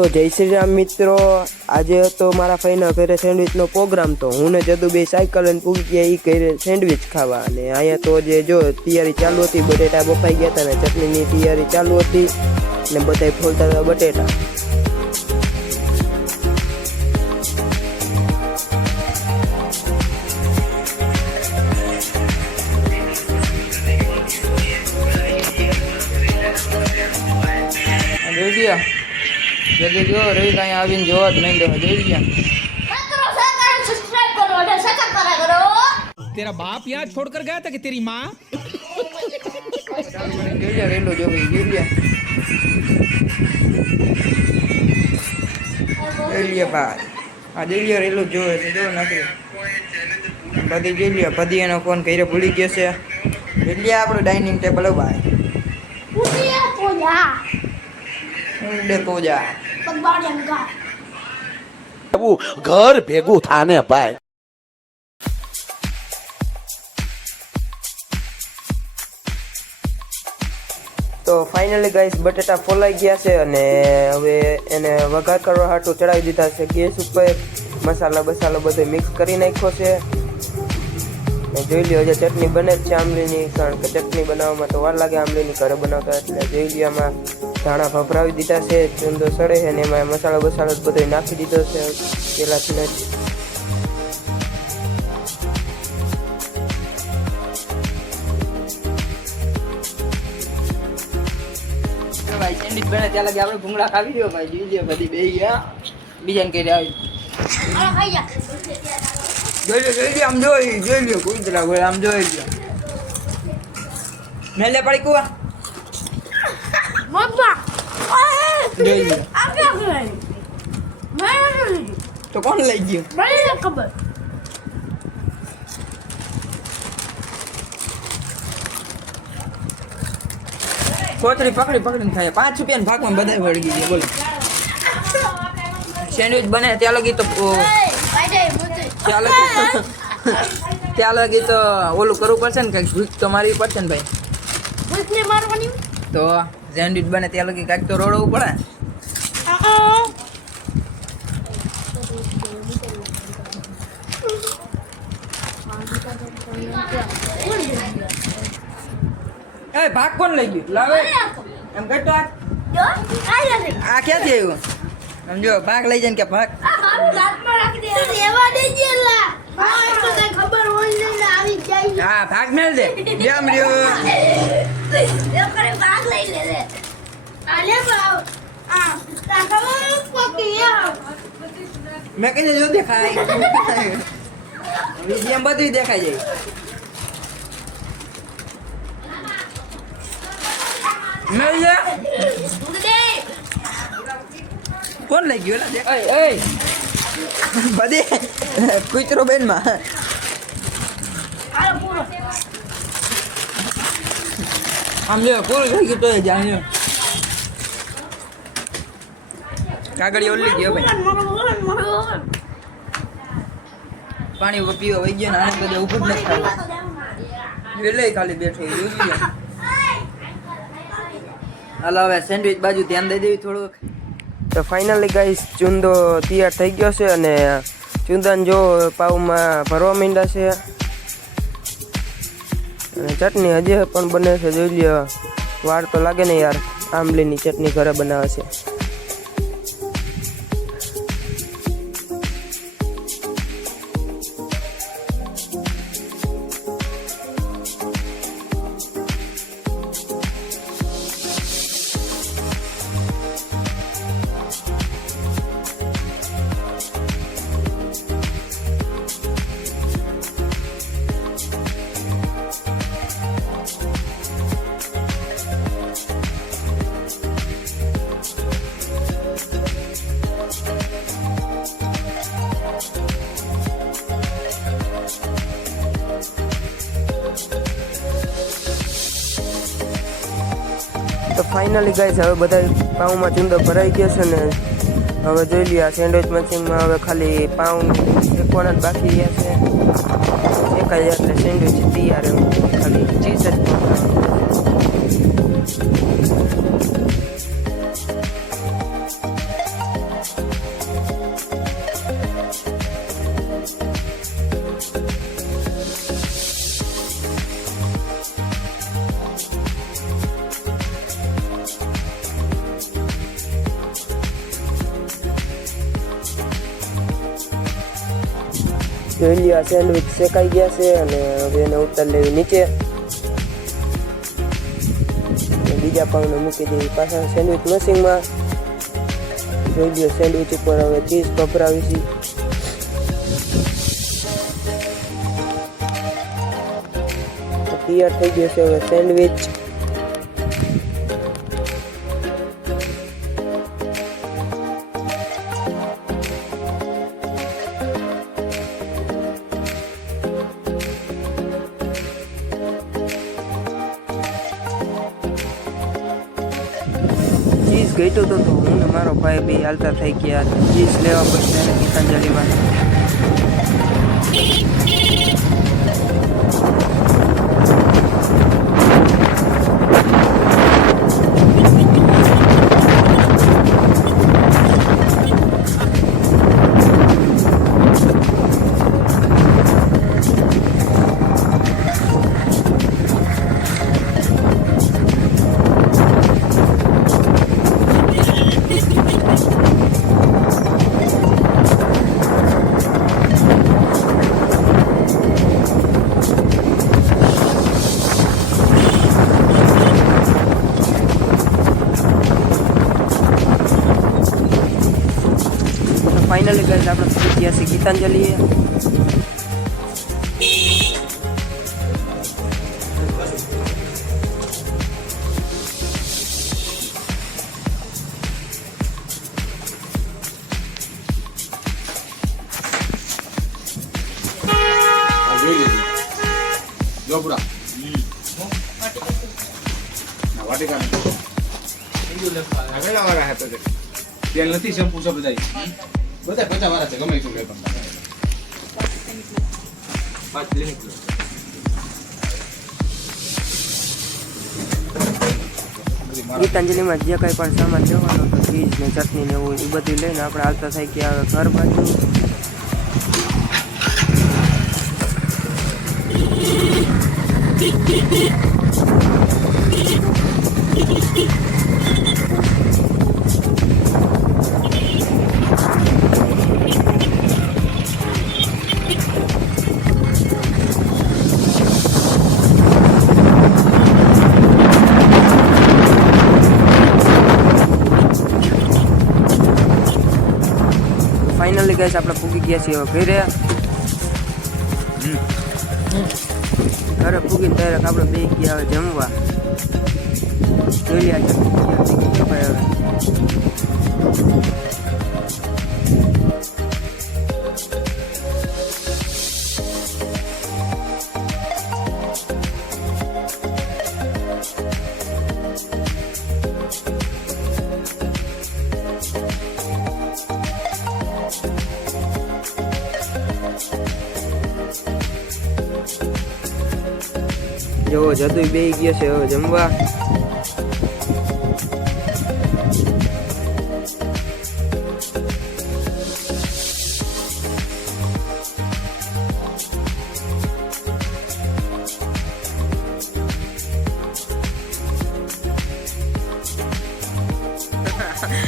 તો જય શ્રી રામ મિત્રો. આજે હતો મારા ફઈના ઘરે સેન્ડવિચનો પ્રોગ્રામ તો હું ને જદુ બે સાયકલ અને પૂગી ગયા એ ઘરે સેન્ડવિચ ખાવા. અને અહીંયા તો જે જો તૈયારી ચાલુ હતી, બટેટા બફાઈ ગયા હતા ને ચટણીની તૈયારી ચાલુ હતી ને બધાય ફોલતા હતા બટેટા. હજી જો રવિ કાંઈ આવીને જોવા જ નહીં જોઈ ગયા. તેરા બાપ યાદ છોડ કર ગયા તા કે તેરી માં? રેલો જો રેલિયા ભાઈ. આ રેલિયા રેલો જોવે છે જો નથી બધી જોઈ બધી એનો ફોન કર્યો ભૂલી ગયો છે. આપણું ડાઇનિંગ ટેબલ ભાઈ. પૂજા. ઘર ભેગું થાને ભાઈ. તો ફાઇનલી ગાઈસ બટેટા ફોલાઈ ગયા છે અને હવે એને વઘાર કરવા હાટું ચડાવી દીધા છે. ગેસ ઉપર મસાલા બસાલો બધો મિક્સ કરી નાખ્યો છે. જોઈ લ્યો જે ચટણી બને જ છે આંબલીની, કારણ કે ચટણી બનાવવામાં તો વાર લાગે આંબલીની ઘરે બનાવતા, એટલે જોઈ લ્યો આમાં ધાણા ભભરાવી દીધા છે, ચૂંદો સડે છે ને એમાં મસાલો બસાલો બધો નાખી દીધો છે પેલા જ. ભાઈ સેન્ડવિચ બને ત્યાં આપણે ભૂંગળા ખાવી દો ભાઈ, જોઈ બધી બે ગયા. બીજાને કહી આવી. જોઈ લો જોઈ લો આમ જોઈ જોઈ લો કોઈ તલા આમ જોઈ લો મેલે પડી કુવા. તો કોણ લઈ ગયું મને ખબર કોથળી પકડી પકડીને ખાય પાંચ રૂપિયાના ભાગમાં બધા વળી ગઈ બોલો સેન્ડવિચ બને ત્યાં લગી તો ત્યાં લગી ત્યાં લગી તો ઓલું કરવું પડશે ને કંઈક ભૂખ તો મારવી પડશે ને ભાઈ ભૂખ ને મારવાની તો સેન્ડવિચ બને ત્યાં લગી કાંઈક તો રોડવું પડે એ ભાગ કોણ લઈ ગયું લાવે એમ કહેતો આ ક્યાંથી આવ્યું સમજો ભાગ લઈ જાય ને કે ભાગ હા ભાગ મેળ દે જેમ રહ્યો ભાગ લઈ લે મેં કઈ જો દેખાય. વિડીયમ બધું દેખાય જાય કોણ લઈ ગયું? એલા દેખાય. એ બધી કૂતરો બેનમાં. આલો આમ જો પૂરું થઈ ગયું તો જાણ્યો. કાગળી ઓલી ગયો ભાઈ. પાણી પીવા વહી ગયો ને આને બધે ઉપર નથી ખાવા એટલે ખાલી બેઠો જોઈ ગયો હાલો, હવે સેન્ડવિચ બાજુ ધ્યાન દઈ દેવી થોડુંક તો ફાઇનલી ગાઈસ ચૂંદો તૈયાર થઈ ગયો છે અને ચુંદન જો પાઉમાં ભરવા માંડ્યા છે. અને ચટણી હજી પણ બને છે, જોઈ લ્યો. વાર તો લાગે ને યાર, આંબલીની ચટણી ઘરે બનાવે છે. ફાઇનલી ગાઈસ હવે બધા પાઉંમાં ચૂંદો ભરાઈ ગયો છે ને હવે જોઈ લઈએ સેન્ડવિચ મશીનમાં હવે ખાલી પાઉં શેકવાના જ બાકી રહ્યા છે. શેકાઈ જાય એટલે સેન્ડવિચ તૈયાર ખાલી ચીઝ જ જોઈ લ્યો આ સેન્ડવિચ શેકાઈ ગયા છે અને હવે એને ઉતાર લેવી નીચે અને બીજા પાઉને મૂકી દેવી પાછા સેન્ડવિચ મશીનમાં જોઈ લ્યો સેન્ડવિચ ઉપર હવે ચીઝ ભભરાવી છે તો તૈયાર થઈ ગયો છે હવે સેન્ડવિચ ઘટ્યું તો તો, હું ને મારો ભાઈ બી હાલતા થઈ ગયા ચીઝ લેવા ત્યારે ગીતાંજલિમાં ફાઇનલી ગઈ આપણે પહોંચી ગયા છીએ ગીતાંજલિએ પૂરા વાટિકા નથી. વાળા હતા શેમ્પુ છે બધા બધા પચાસ વાળા છે ગમે એટલું પણ. પાંચ ક્લિનિક ગીતાંજલિમાં જે કંઈ પણ સામાન લેવાનો હતો ચીઝ ને ચટણી ને એવું એ બધું લઈને આપણે હાલતા થાય કે આવે ઘર બાજુ ફાઇનલી ગઈસ આપણે પૂગી ગયા છીએ. ઘરે. ઘરે પૂગીને ડાયરેક્ટ આપણે બે ગયા હવે જમવા. જોઈ લે, આ ચટણી તૈયાર થઈ ગઈ ભાઈ હવે? જો જદુ બે ગયો છે હવે જમવા.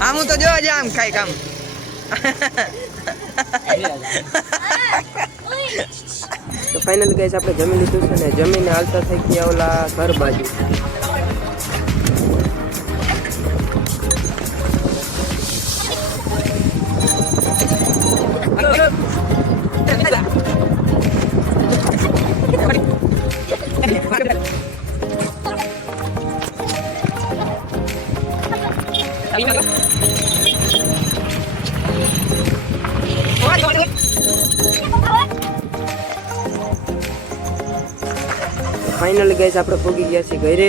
આમ તો જોવા જ આમ ખાઈ કામ તો ફાઇનલ ગઈસ આપણે જમી લીધું છે ને જમીને હાલતા થઈ ગયા ઓલા ઘર બાજુ. ફાઇનલી ગઈસ આપણે પૂગી ગયા છીએ ઘરે.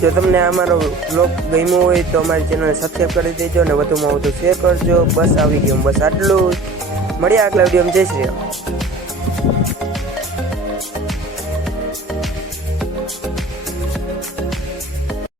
જો તમને અમારો બ્લોગ ગમ્યો હોય તો અમારી ચેનલને સબસ્ક્રાઈબ કરી દેજો અને વધુમાં વધુ શેર કરજો. બસ આવી ગયું. બસ આટલું મળીએ આગલા વિડીયોમાં જય શ્રી રામ.